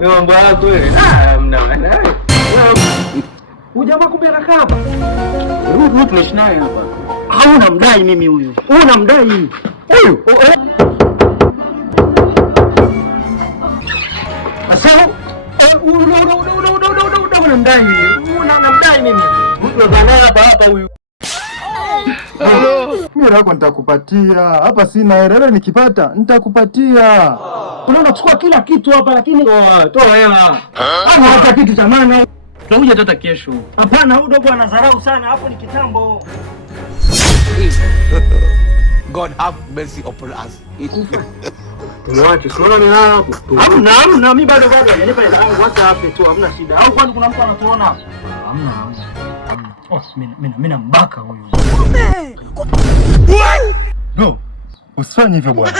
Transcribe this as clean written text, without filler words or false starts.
Mambo yako wewe. Huyu jamaa kumbe anakaa hapa. Huyu tunaishi naye hapa. Hauna mdai mimi huyu. Unamdai huyu. Sasa unamdai mimi. Mtu anakaa hapa huyu. Mimi lako nitakupatia. Hapa sina hela, nikipata nitakupatia. Unaona chukua kila kitu hapa lakini toa hela. Hana hata kitu cha maana. Tutakuja hata kesho. Hapana, huyu dogo anadharau sana, hapo ni kitambo. God have mercy upon us. Tunawacha sio ni hapo. Hamna, mimi bado yanipa hela yangu hata hapo tu, hamna shida. Au kwani kuna mtu anatuona hapo? Hamna. Mimi nambaka huyu. Go. Usifanye hivyo bwana.